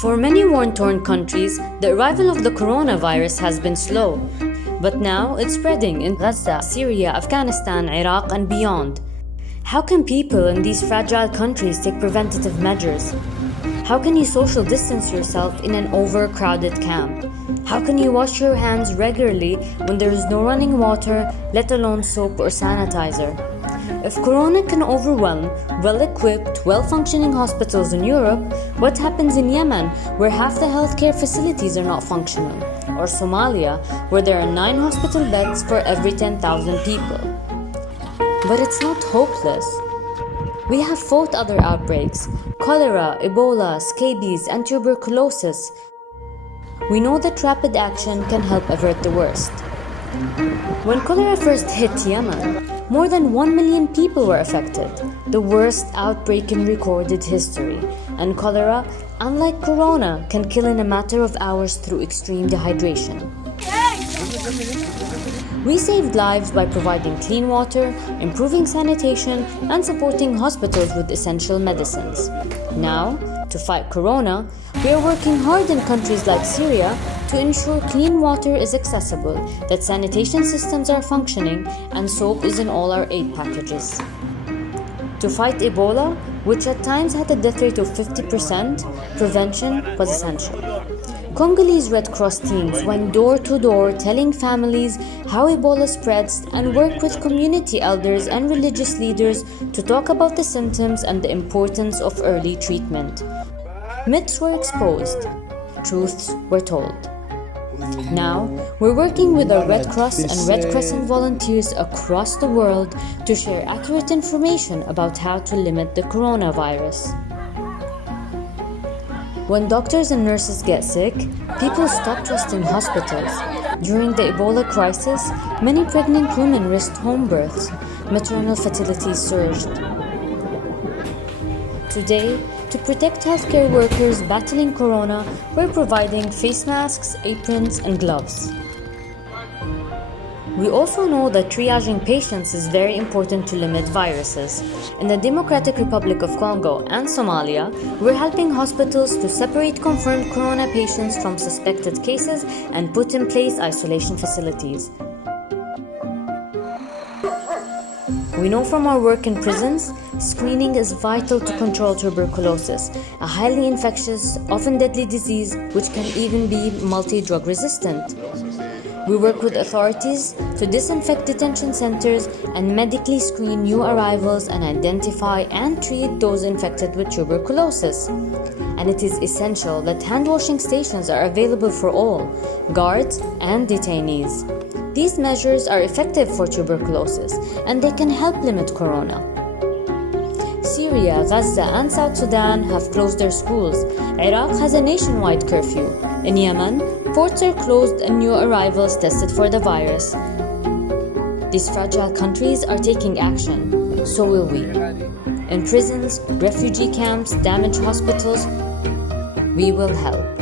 For many war-torn countries, the arrival of the coronavirus has been slow. But now it's spreading in Gaza, Syria, Afghanistan, Iraq, and beyond. How can people in these fragile countries take preventative measures? How can you social distance yourself in an overcrowded camp? How can you wash your hands regularly when there is no running water, let alone soap or sanitizer? If Corona can overwhelm well-equipped, well-functioning hospitals in Europe, what happens in Yemen, where half the healthcare facilities are not functional? Or Somalia, where there are 9 hospital beds for every 10,000 people? But it's not hopeless. We have fought other outbreaks: cholera, Ebola, scabies, and tuberculosis. We know that rapid action can help avert the worst. When cholera first hit Yemen, more than 1 million people were affected, the worst outbreak in recorded history. And cholera, unlike corona, can kill in a matter of hours through extreme dehydration. We saved lives by providing clean water, improving sanitation, and supporting hospitals with essential medicines. Now, to fight corona, we are working hard in countries like Syria to ensure clean water is accessible, that sanitation systems are functioning, and soap is in all our aid packages. To fight Ebola, which at times had a death rate of 50%, prevention was essential. Congolese Red Cross teams went door to door telling families how Ebola spreads and worked with community elders and religious leaders to talk about the symptoms and the importance of early treatment. Myths were exposed, truths were told. Now, we're working with our Red Cross and Red Crescent volunteers across the world to share accurate information about how to limit the coronavirus. When doctors and nurses get sick, people stop trusting hospitals. During the Ebola crisis, many pregnant women risked home births. Maternal fertility surged. Today, to protect healthcare workers battling corona, we're providing face masks, aprons, and gloves. We also know that triaging patients is very important to limit viruses. In the Democratic Republic of Congo and Somalia, we're helping hospitals to separate confirmed corona patients from suspected cases and put in place isolation facilities. We know from our work in prisons, screening is vital to control tuberculosis, a highly infectious, often deadly disease which can even be multi-drug resistant. We work with authorities to disinfect detention centers and medically screen new arrivals and identify and treat those infected with tuberculosis. And it is essential that hand-washing stations are available for all, guards and detainees. These measures are effective for tuberculosis and they can help limit corona. Syria, Gaza, and South Sudan have closed their schools. Iraq has a nationwide curfew. In Yemen, ports are closed and new arrivals tested for the virus. These fragile countries are taking action. So will we. In prisons, refugee camps, damaged hospitals, we will help.